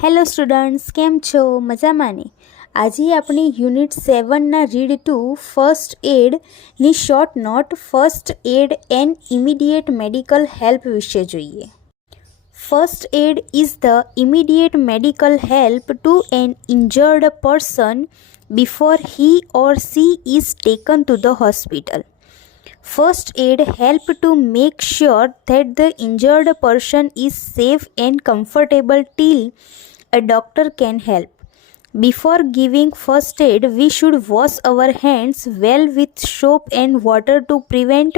Hello students, કેમ છો? મજામાં ને? આજે આપણે યુનિટ 7ના રીડ 2 ફર્સ્ટ એડની short note first aid and immediate medical help વિશે જોઈએ. First aid is the immediate medical help to an injured person before he or she is taken to the hospital. First aid helps to make sure that the injured person is safe and comfortable till a doctor can help. Before giving first aid, we should wash our hands well with soap and water to prevent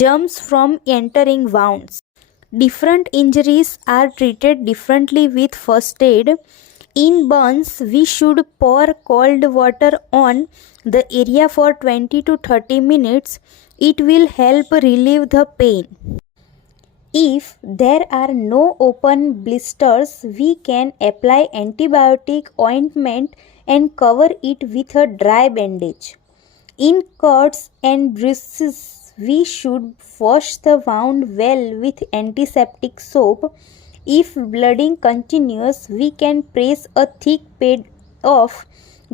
germs from entering wounds. Different injuries are treated differently with first aid. In burns, we should pour cold water on the area for 20 to 30 minutes. It will help relieve the pain. If there are no open blisters, we can apply antibiotic ointment and cover it with a dry bandage. In cuts and bruises, we should wash the wound well with antiseptic soap. If bleeding continues, we can press a thick pad of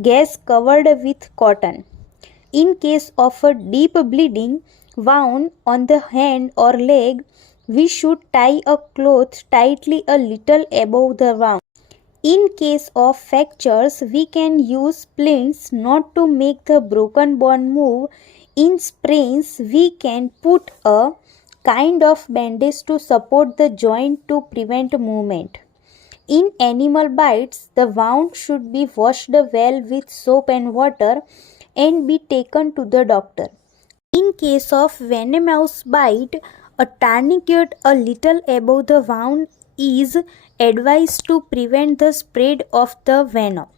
gas covered with cotton. In case of a deep bleeding wound on the hand or leg, we should tie a cloth tightly a little above the wound. In case of fractures, we can use splints not to make the broken bone move. In sprains, we can put a kind of bandage to support the joint to prevent movement. In animal bites, the wound should be washed well with soap and water and be taken to the doctor. In case of venomous bite, a tourniquet a little above the wound is advised to prevent the spread of the venom.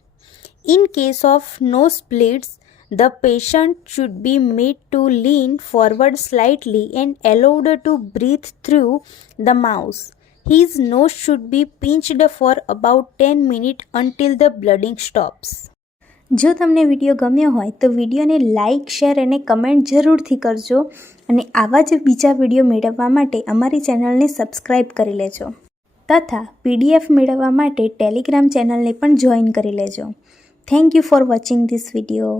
In case of nose bleeds, the patient should be made to lean forward slightly and allowed to breathe through the mouth. His nose should be pinched for about 10 minutes until the bleeding stops. જો તમને video ગમ્યો હોય તો વિડીયોને like, share અને comment જરૂરથી કરજો અને આવા જ બીજા વિડીયો મેળવવા માટે અમારી ચેનલને સબસ્ક્રાઈબ કરી લેજો તથા PDF મેળવવા માટે ટેલિગ્રામ ચેનલને પણ જોઈન કરી લેજો. Thank you for watching this video.